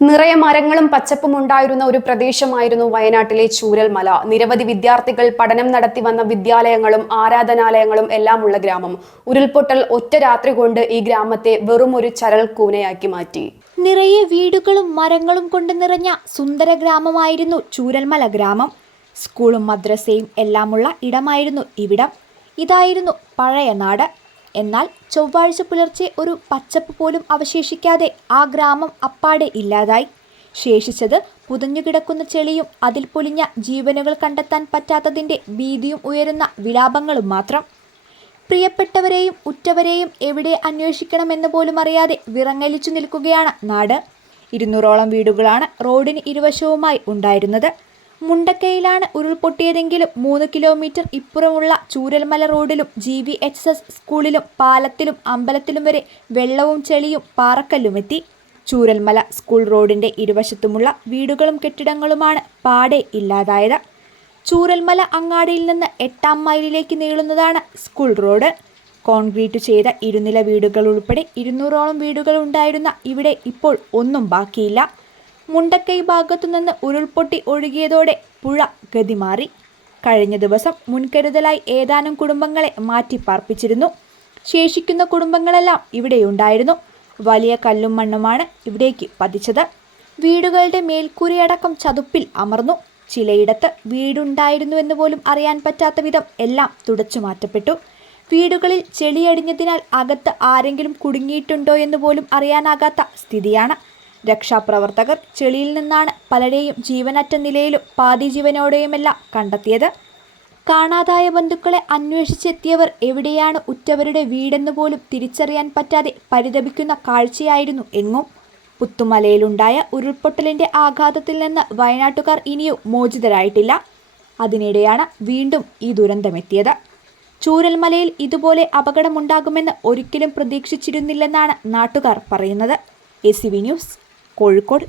നിറയെ മരങ്ങളും പച്ചപ്പും ഉണ്ടായിരുന്ന ഒരു പ്രദേശമായിരുന്നു വയനാട്ടിലെ ചൂരൽമല. നിരവധി വിദ്യാർത്ഥികൾ പഠനം നടത്തി വന്ന വിദ്യാലയങ്ങളും ആരാധനാലയങ്ങളും എല്ലാം ഉള്ള ഗ്രാമം. ഉരുൾപൊട്ടൽ ഒറ്റ രാത്രി കൊണ്ട് ഈ ഗ്രാമത്തെ വെറും ഒരു ചരൽ കൂനയാക്കി മാറ്റി. നിറയെ വീടുകളും മരങ്ങളും കൊണ്ട് നിറഞ്ഞ സുന്ദര ഗ്രാമമായിരുന്നു ചൂരൽമല ഗ്രാമം. സ്കൂളും മദ്രസയും എല്ലാമുള്ള ഇടമായിരുന്നു ഇവിടം. ഇതായിരുന്നു പഴയ നാട്. എന്നാൽ ചൊവ്വാഴ്ച പുലർച്ചെ ഒരു പച്ചപ്പ് പോലും അവശേഷിക്കാതെ ആ ഗ്രാമം അപ്പാടെ ഇല്ലാതായി. ശേഷിച്ചത് പുതഞ്ഞുകിടക്കുന്ന ചെളിയും അതിൽ പൊലിഞ്ഞ ജീവനുകൾ കണ്ടെത്താൻ പറ്റാത്തതിന്റെ ഭീതിയും ഉയരുന്ന വിലാപങ്ങളും മാത്രം. പ്രിയപ്പെട്ടവരെയും ഉറ്റവരെയും എവിടെ അന്വേഷിക്കണമെന്ന് പോലും അറിയാതെ വിറങ്ങലിച്ചു നിൽക്കുകയാണ് നാട്. ഇരുന്നൂറോളം വീടുകളാണ് റോഡിന് ഇരുവശവുമായി ഉണ്ടായിരുന്നത്. മുണ്ടക്കയിലാണ് ഉരുൾപൊട്ടിയതെങ്കിലും മൂന്ന് കിലോമീറ്റർ ഇപ്പുറമുള്ള ചൂരൽമല റോഡിലും ജി വി എച്ച് എസ് സ്കൂളിലും പാലത്തിലും അമ്പലത്തിലും വരെ വെള്ളവും ചെളിയും പാറക്കല്ലുമെത്തി. ചൂരൽമല സ്കൂൾ റോഡിന്റെ ഇരുവശത്തുമുള്ള വീടുകളും കെട്ടിടങ്ങളുമാണ് പാടെ ഇല്ലാതായത്. ചൂരൽമല അങ്ങാടിയിൽ നിന്ന് എട്ടാം മൈലിലേക്ക് നീളുന്നതാണ് സ്കൂൾ റോഡ്. കോൺക്രീറ്റ് ചെയ്ത ഇരുനില വീടുകൾ ഉൾപ്പെടെ ഇരുന്നൂറോളം വീടുകൾ ഉണ്ടായിരുന്ന ഇവിടെ ഇപ്പോൾ ഒന്നും ബാക്കിയില്ല. മുണ്ടക്കൈ ഭാഗത്തുനിന്ന് ഉരുൾപൊട്ടി ഒഴുകിയതോടെ പുഴ ഗതിമാറി. കഴിഞ്ഞ ദിവസം മുൻകരുതലായി ഏതാനും കുടുംബങ്ങളെ മാറ്റിപ്പാർപ്പിച്ചിരുന്നു. ശേഷിക്കുന്ന കുടുംബങ്ങളെല്ലാം ഇവിടെയുണ്ടായിരുന്നു. വലിയ കല്ലും മണ്ണുമാണ് ഇവിടേക്ക് പതിച്ചത്. വീടുകളുടെ മേൽക്കൂരയടക്കം ചതുപ്പിൽ അമർന്നു. ചിലയിടത്ത് വീടുണ്ടായിരുന്നുവെന്ന് പോലും അറിയാൻ പറ്റാത്ത വിധം എല്ലാം തുടച്ചു മാറ്റപ്പെട്ടു. വീടുകളിൽ ചെളിയടിഞ്ഞതിനാൽ അകത്ത് ആരെങ്കിലും കുടുങ്ങിയിട്ടുണ്ടോ എന്ന് പോലും അറിയാനാകാത്ത സ്ഥിതിയാണ്. രക്ഷാപ്രവർത്തകർ ചെളിയിൽ നിന്നാണ് പലരെയും ജീവനറ്റ നിലയിലും പാതി ജീവനോടെയുമെല്ലാം കണ്ടെത്തിയത്. കാണാതായ ബന്ധുക്കളെ അന്വേഷിച്ചെത്തിയവർ എവിടെയാണ് ഉറ്റവരുടെ വീടെന്ന് പോലും തിരിച്ചറിയാൻ പറ്റാതെ പരിതപിക്കുന്ന കാഴ്ചയായിരുന്നു എങ്ങും. പുത്തുമലയിലുണ്ടായ ഉരുൾപൊട്ടലിന്റെ ആഘാതത്തിൽ നിന്ന് വയനാട്ടുകാർ ഇനിയും മോചിതരായിട്ടില്ല. അതിനിടെയാണ് വീണ്ടും ഈ ദുരന്തമെത്തിയത്. ചൂരൽമലയിൽ ഇതുപോലെ അപകടമുണ്ടാകുമെന്ന് ഒരിക്കലും പ്രതീക്ഷിച്ചിരുന്നില്ലെന്നാണ് നാട്ടുകാർ പറയുന്നത്. A news Kozhikode